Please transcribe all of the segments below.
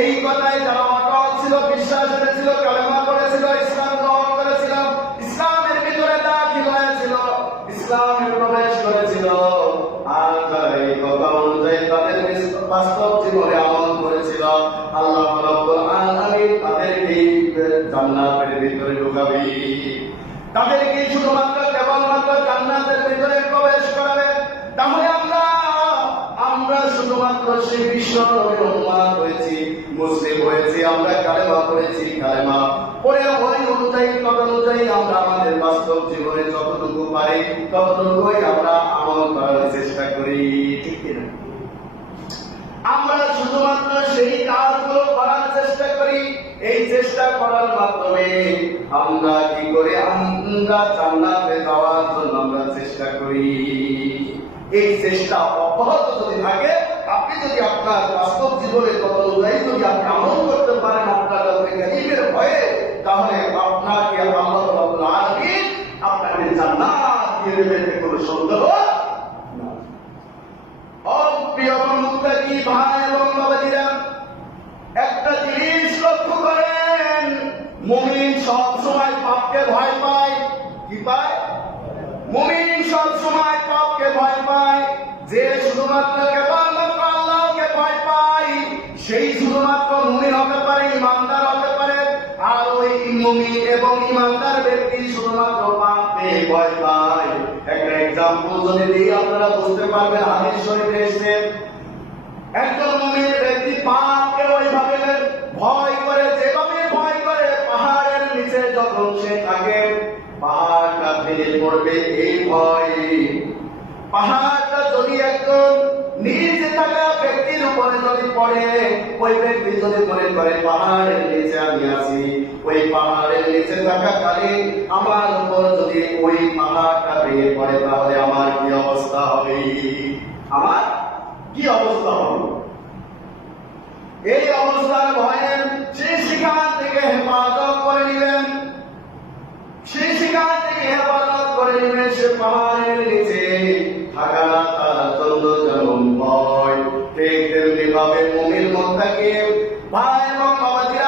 এই কথাই তারা অটল ছিল, বিশ্বাস ছিল কালেমা করেছিল ইসলাম করেছিল করেছিল। এই কথা অনুযায়ী তাদের বাস্তব জীবনে আমল করেছিল। আল্লাহ রাব্বুল জান্নাতের ভিতরে ঢুকাবে তাদেরকে শুধুমাত্র কেবলমাত্র জান্নাতের ভিতরে প্রবেশ করাবে, তাহলে আমরা আমরা শুধুমাত্র সেই বিশ্ব উম্মাত হয়েছি, মুসলিম হয়েছি, আমরা কালেমা পড়েছি, কালেমা পরে ওই অনুযায়ী তত অনুযায়ী আমরা আমাদের বাস্তব জীবনে যতটুকু পারি, ততটুকুই আমরা আমল করার চেষ্টা করি, ঠিক কিনা? আমরা শুধুমাত্র সেই কাজগুলো এই চেষ্টা করার মাধ্যমে আমরা কি করে আমরা জান্নাতে যাওয়ার জন্য আমরা চেষ্টা করি। এই চেষ্টা অব্যাহত যদি থাকে, আপনি যদি আপনার বাস্তব জীবনে কত অনুযায়ী যদি আপনি আমল করতে পারেন আপনার গরিবের ভয়ে, তাহলে আপনাকে আল্লাহ রাব্বুল আলামিন আপনাকে জান্নাত দিয়ে দেবেন কোনো সন্দেহ অপ্রিয় মুক্তাকি ভাই এবং বাবাজিরা একটা জিনিস লক্ষ্য করেন মুমিন সব সময় পাপকে ভয় পায়। কি পায়? মুমিন সব সময় পাপকে ভয় পায়। যে শুধুমাত্র কেবলমাত্র আল্লাহকে ভয় পায়, সেই শুধুমাত্র মুমিন হতে পারে, ইমানদার হতে পারে। আর ওই মুমিন এবং ইমানদার ব্যক্তি শুধুমাত্র পাপকে ভয় পায়। একটা এক্সাম্পল যদি দিই, আপনারা বুঝতে পারবেন, হাদিস শরীফে এসেছে, একজন মুমিন ব্যক্তি পাপকে ওইভাবে ভয় যখন সে থাকে পাহাড়টা ভেঙে পড়বে, এই ভয়। পাহাড়টা যদি একজন নিচে থাকা ব্যক্তির উপরে যদি পড়ে, ওই ব্যক্তি যদি মনে করে, পাহাড়ের নিচে আমি আছি, ওই পাহাড়ের নিচে থাকা কালে আমার উপর যদি ওই পাহাড়টা ভেঙে পড়ে, তাহলে আমার কি অবস্থা হবে? আমার কি অবস্থা হবে? এই অবস্থার ভয়ে সে শিকার মুমির ভাই এবং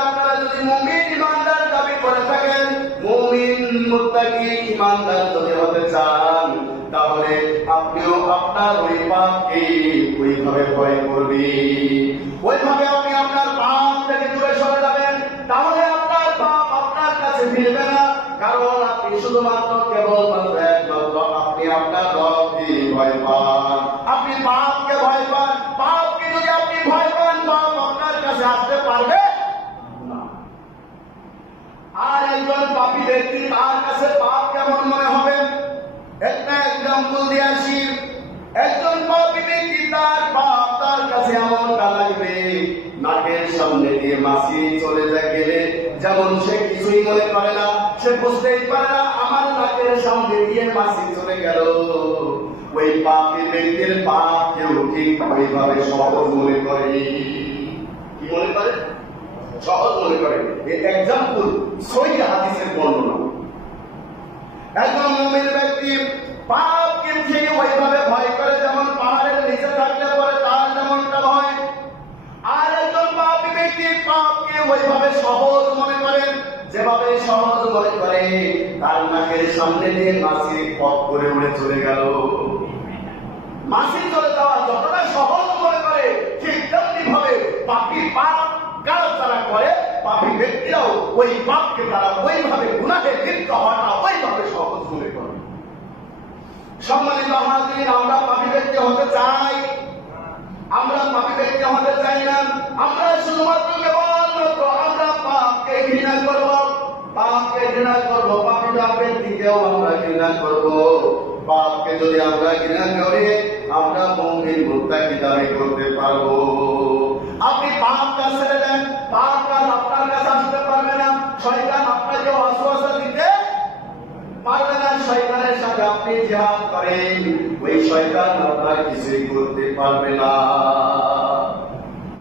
আপনারা যদি মুমিন ইমানদার দাবি করে থাকেন, মুমিন মুত্তাকি ইমানদার যদি হতে চান, তাহলে আপনিও আপনার ওই পাপকে ওইভাবে ভয় ওইভাবে আপনি আপনার পাপ থেকে দূরে সরে যাবেন, তাহলে আপনার পাপ আপনার কাছে ফিরবে না, কারণ আপনি শুধুমাত্র কেবলমাত্র একমাত্র, আপনি আপনার রবকে ভয় পান। আপনি পাপকে ভয় পান একজন পাপী ব্যক্তি তার কাছে পাপ কেমন মনে হবে? একটা এক্সাম্পল দিয়ে আসি। একজন পাপী ব্যক্তি তার পাপ তার কাছে এমনটা লাগবে। নাকের সামনে দিয়ে মাসি চলে যায় গেলে। যেমন সে কিছুই মনে করে না, সে বুঝতেই পারে না, আমার নাকের সামনে দিয়ে মাসি চলে গেল। ওই পাপী ব্যক্তির পাপ কেউ ঠিক ওইভাবে সহজ মনে করে কি মনে করে? মনে করে এক্সাম্পল সই হাদিসের বর্ণনা। একজন মুমিন ব্যক্তি পাপকে ঠিক ওইভাবে ভয় করে যেমন পাহাড়ের নিচে থাকলে পরে তার যেমনটা ভয় আর একজন পাপী ব্যক্তি পাপকে ওইভাবে সহজ মনে করেন, যেভাবে সহজ মনে করে, তার নাকের সামনে দিয়ে মাসি পথ করে উড়ে চলে গেল। মাসি চলে যাওয়া যতটা সহজ মনে করে, ঠিক তেমনি ভাবে পাপি পাপ কারও তারা করে পাপি ব্যক্তিরাও ওই পাপকে তারা ওইভাবে গুণাকে লিপ্ত হওয়াটা ওইভাবে সহজ মনে করে সম্মানিত হাজির, আমরা পাপি ব্যক্তি হতে চাই। আমরা পাপি ব্যক্তি হতে চাই না। আমরা শুধুমাত্র কেবলমাত্র আমরা পাপকে ঘৃণা করব। পাপকে ঘৃণা করব, পাপি ব্যক্তিকেও আমরা ঘৃণা করব। পাপকে যদি আমরা ঘৃণা করি, আমরা মৌমিন মুক্তাকে দাবি করতে পারব আপনি পাপ কাজ ছেড়ে দেন পাপ কাজ আপনার কাছে আসতে পারবে না শয়তান আপনাকে অশ্বাসা দিতে পারবে না শয়তানের সাথে আপনি জিহাদ করেন ওই শয়তান আপনার কিছুই করতে পারবে না।